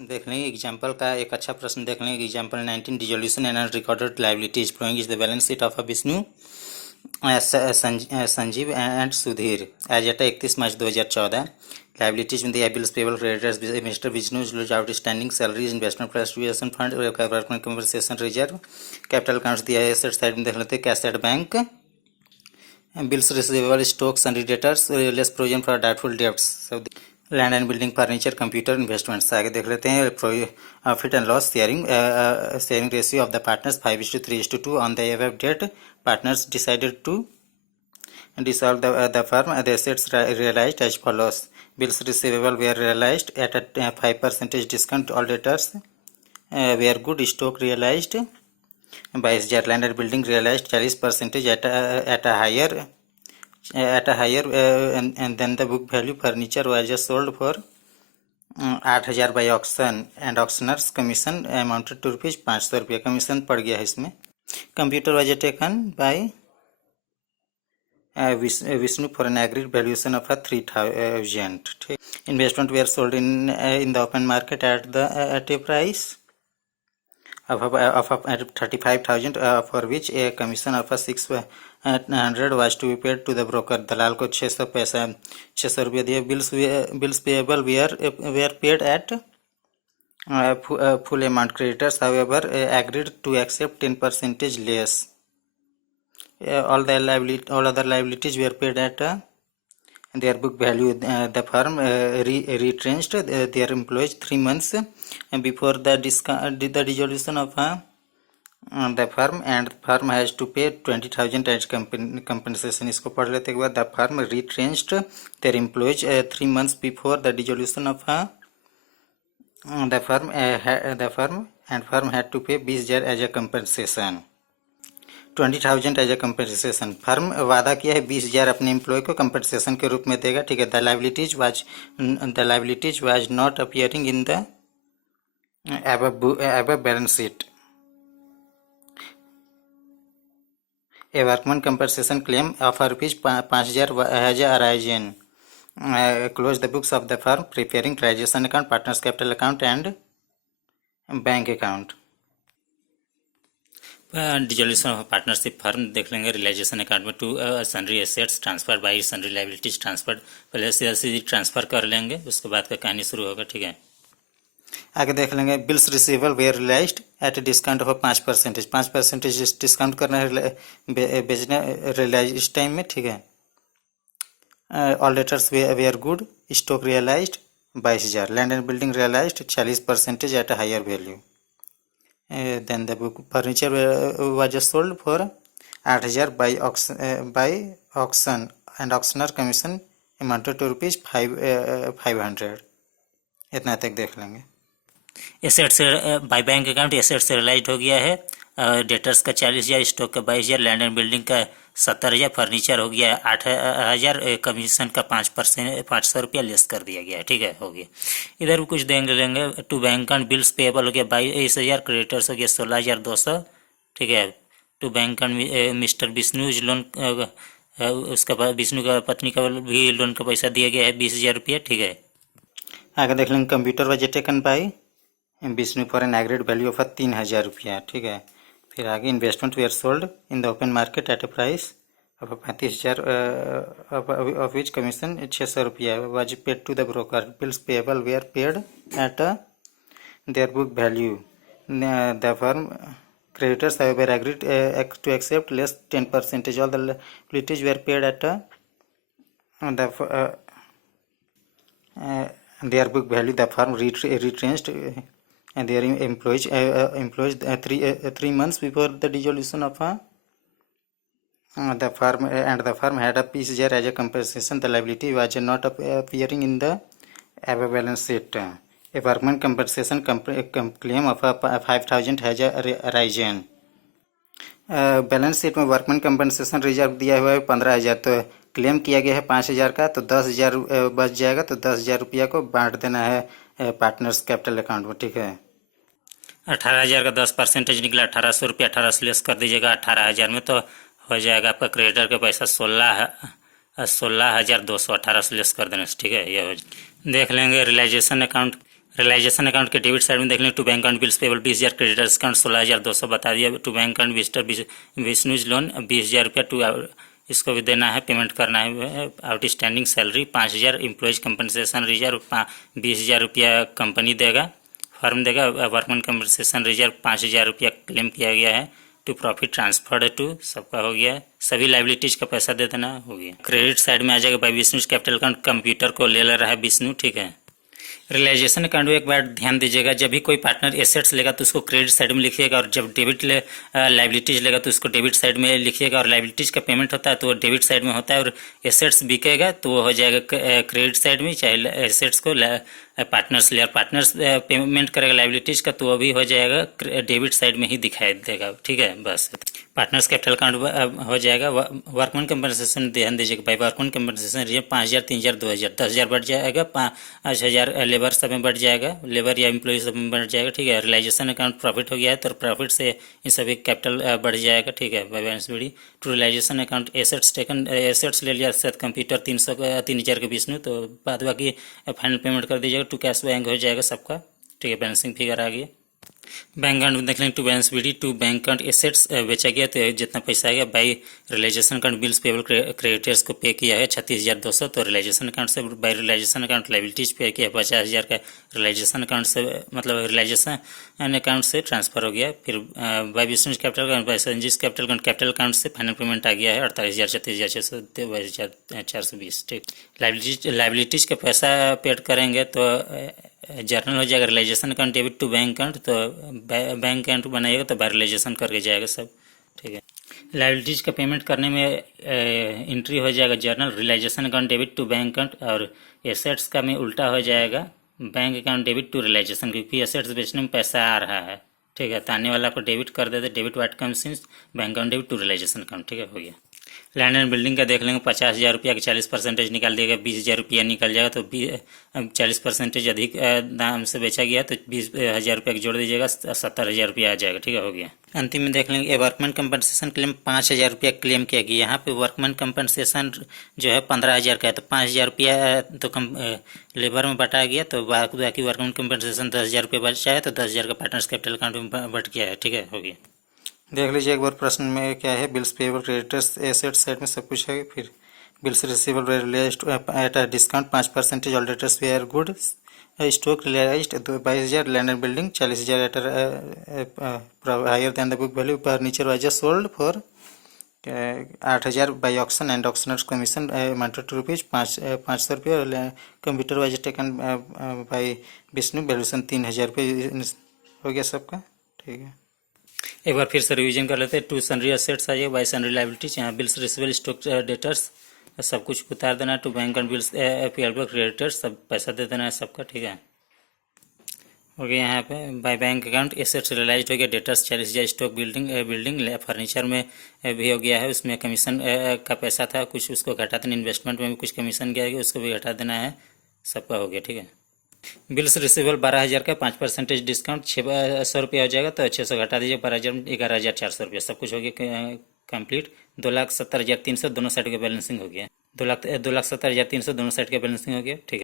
देख लेंगे एग्जाम्पल का एक अच्छा प्रश्न देख लेंगे। Example 19 dissolution and recorded liabilities following is the balance sheet of Vishnu Sanjeev and Sudhir as at 31 March 2014। Liabilities में the bills payable creditors mister Vishnu outstanding salaries investment plus fund workman compensation reserve capital accounts दिया है। Asset side में देख लेते हैं cash at bank bills receivable stocks and debtors less provision for doubtful debts सब land and building furniture computer investments. आगे देख लेते हैं profit and loss sharing ratio of the partners 5:3:2 on the above date partners decided to dissolve the firm. The assets realized as follows: bills receivable were realized at a 5% discount. All debtors were good. Stock realized 22,000. Land and building realized 40% at a higher and then the book value. Furniture was just sold for 8,000 by auction and auctioneers commission amounted to rupees 500 रुपये commission पड़ गया है इसमें। Computer was taken by Vishnu for an agreed valuation of 3,000. Investment were sold in the open market at a price of 35,000 for which a commission of 600 was to be paid to the broker. दलाल को 600 रुपये दिए। Bills payable were paid at full amount. Creditors however agreed to accept 10% less. All other liabilities were paid at their book value. The firm retrenched their employees 3 months before the dissolution of the firm, and the firm has to pay 20,000 as compensation. इसको पढ़ लेते के बाद the firm retrenched their employees 3 months before the dissolution of the firm had to pay 20,000 as a compensation. 20,000 as a compensation. Firm वादा किया है 20,000 अपने employ को कंपनसेशन के रूप में देगा। ठीक है। The liabilities was not appearing in the above balance sheet. A workman compensation claim of ₹5,000 has arisen. Close the books of the firm preparing transaction account partners capital account and bank account. Dissolution of partnership firm देख लेंगे। Realisation account में to sundry assets transfer by sundry liabilities transfer. पहले सीधी transfer कर लेंगे, उसके बाद का कहानी शुरू होगा। ठीक है। आगे देख लेंगे bills receivable were realised at discount of 5%। 5% discount करना है बेचने रियलाइज टाइम में। ठीक है। All debtors were good. Stock realised 22,000। Land and building realised 40% at a higher value. Then the book furniture was sold for 8,000 by auction and auctioneer commission amounted to rupees 500। इतना तक देख लेंगे। Asset से bye bank account asset से realise हो गया है। Debtors का 40,000, स्टॉक का 22,000, लैंड एंड बिल्डिंग का 70,000, फर्नीचर हो गया 8,000, कमीशन का 500 रुपया लेस कर दिया गया है। ठीक है, हो गया। इधर भी कुछ देंगे। To bank and bills payable हो गया 22,000, क्रेडिटर्स हो गया 16,200। ठीक है। To bank and mister Vishnu loan उसका विष्णु का पत्नी का भी लोन का पैसा दिया गया है 20,000 रुपया। ठीक है। आगे देख लेंगे computer was taken by Vishnu for an agreed value of 3,000 रुपया। ठीक है। फिर आगे investment were sold in the open market at a price of 35,000 of which commission 600 रुपया was paid to the broker. Bills payable were paid at their book value. The firm creditors however agreed to accept less 10%. All the liabilities were paid at their book value. The firm retrenched and their employees 3 months before the dissolution of the firm, and the firm had a PCR as a compensation. The liability was not appearing in the above balance sheet. A workman compensation claim of 5,000 has arisen. Balance sheet में workman compensation reserve दिया हुआ है 15,000, तो claim किया गया है 5,000 का, तो 10,000 बच जाएगा। तो 10,000 रुपया को बांट देना है पार्टनर्स कैपिटल अकाउंट में। ठीक है। 18,000 का 10% निकला 1,800 रुपया। 1,800 लेस कर दीजिएगा 18,000 में, तो हो जाएगा आपका क्रेडिटर का पैसा 16,200। 1,800 लेस कर देना। ठीक है। ये देख लेंगे रियलाइजेशन अकाउंट रियलाइजेशन अकाउंट के डेबिट साइड में देख लें, to bank account bills payable 20,000, creditors account 16,200 बता दिया, to bank account visitor Vishnu's loan 20,000 रुपया, टू इसको भी देना है, पेमेंट करना है, outstanding salary 5,000, employees compensation reserve 20,000 रुपया कंपनी देगा, फर्म देगा, वर्कमैन कंपनसेशन रिजर्व 5,000 रुपया क्लेम किया गया है, टू प्रॉफिट ट्रांसफर्ड टू सबका हो गया है, सभी लाइबिलिटीज का पैसा दे देना हो गया। क्रेडिट साइड में आ जाएगा by Vishnu capital account, computer को ले रहा है विष्णु, ठीक है। रियलाइजेशन अकाउंट में एक बार ध्यान दीजिएगा, जब भी कोई पार्टनर एसेट्स लेगा तो उसको क्रेडिट साइड में लिखिएगा, और जब डेबिट लाइबिलिटीज लेगा तो उसको डेबिट साइड में लिखिएगा, और लाइबिलिटीज का पेमेंट होता है तो वो डेबिट साइड में होता है, और एसेट्स बिकेगा तो वो हो जाएगा क्रेडिट साइड में, चाहे एसेट्स को पार्टनर्स ले, और पार्टनर्स पेमेंट करेगा लाइबिलिटीज का तो वो भी हो जाएगा डेबिट साइड में ही दिखाई देगा, ठीक है। बस पार्टनर्स कैपिटल अकाउंट हो जाएगा। वर्कमैन कंपनसेशन ध्यान दीजिएगा, भाई वर्कमैन कंपनसेशन 5,000, 3,000, 2,000, 10,000 बढ़ जाएगा, 5,000 लेबर सब में बढ़ जाएगा, लेबर या एम्प्लॉय सब में बढ़ जाएगा, ठीक है। रियलाइजेशन अकाउंट प्रॉफिट हो गया है तो प्रॉफिट से इन सभी कैपिटल बढ़ जाएगा, ठीक है, बाई बैलेंस बड़ी। To realisation account assets taken, assets ले लिया सर कंप्यूटर 3,000 के बीच में, तो बाद बाकी फाइनल पेमेंट कर दीजिएगा, टू कैश बैंक हो जाएगा सबका, ठीक है। बैलेंसिंग फिगर आ गया। बैंक अकाउंट देख लेंगे, to balance BD, to bank account assets बेचा गया तो जितना पैसा आएगा, by realisation account bills payable creditors को पे किया है 36,200, तो रियलाइजेशन अकाउंट से by realisation account liabilities pay किया 50,000 का, रियलाइजेशन अकाउंट से मतलब रियलाइजेशन अकाउंट से ट्रांसफर हो गया। फिर by business capital account, by Sanjeev capital account से फाइनल पेमेंट आ गया है 48,000, 36,600, 22,420, ठीक। लाइबिलिटीज का पैसा पेड करेंगे तो जर्नल हो जाएगा, realisation account debit to bank account, तो बैंक अकाउंट बनाइएगा तो बाय रियलाइजेशन करके जाएगा सब, ठीक है। लाइबिलिटीज का पेमेंट करने में एंट्री हो जाएगा journal, realisation account debit to bank account, और एसेट्स का में उल्टा हो जाएगा bank account debit to realisation, क्योंकि एसेट्स बेचने में पैसा आ रहा है, ठीक है। तो आने वाला को डेबिट कर देते, debit what comes in bank account debit to realisation account, ठीक है, हो गया। लैंड एंड बिल्डिंग का देख लेंगे, 50,000 रुपया का 40% निकाल देगा, 20,000 रुपया निकल जाएगा, तो 40% अधिक दाम से बेचा गया तो 20,000 रुपया जोड़ दीजिएगा, 70,000 रुपया आ जाएगा, ठीक है, हो गया। अंतिम में देख लेंगे वर्कमैन कंपनसेशन क्लेम 5,000 रुपया क्लेम किया गया। यहाँ पे वर्कमैन कंपनसेशन जो है 15,000 का है, तो 5,000 रुपया तो लेबर में बटा गया, तो बाकी वर्कमैन कंपनसेशन 10,000 रुपया बचा है, तो 10,000 का पार्टनर्स कैपिटल अकाउंट में बट गया है, ठीक है, हो गया। देख लीजिए एक बार प्रश्न में क्या है, bills payable creditors asset side में सब कुछ है, फिर bills receivable realised at a discount 5%, all debtors were good stock realised 22,000, land and building 40,000 at higher than the book value, furniture was sold for 8,000 by auction and auctioneers commission amounted to rupees 500 रुपये, computer was taken by Vishnu valuation 3,000 रुपये हो गया सबका, ठीक है। एक बार फिर से रिवीजन कर लेते हैं। टू सनरी असेट्स आ जाएगा, बाई सनरी लाइबिलिटीज, यहाँ बिल्स रिसीवेबल स्टॉक डेटर्स सब कुछ उतार देना, to bank and bills payable creditors सब पैसा दे देना है सबका, ठीक है, हो गया। यहाँ पे by bank account assets realised हो गया, डेटर्स 40,000, स्टॉक बिल्डिंग फर्नीचर में भी हो गया है, उसमें कमीशन का पैसा था कुछ, उसको घटा देना, इन्वेस्टमेंट में भी कुछ कमीशन गया है उसको भी घटा देना है, सबका हो गया, ठीक है। बिल्स रिसीवेबल 12,000 का 5% डिस्काउंट 600 रुपया हो जाएगा, तो 600 घटा दीजिए, 12,000 11,400 रुपया, सब कुछ हो गया कंप्लीट। 2,70,300 दोनों साइड का बैलेंसिंग हो गया, 2,70,300 दोनों साइड का बैलेंसिंग हो गया, ठीक है।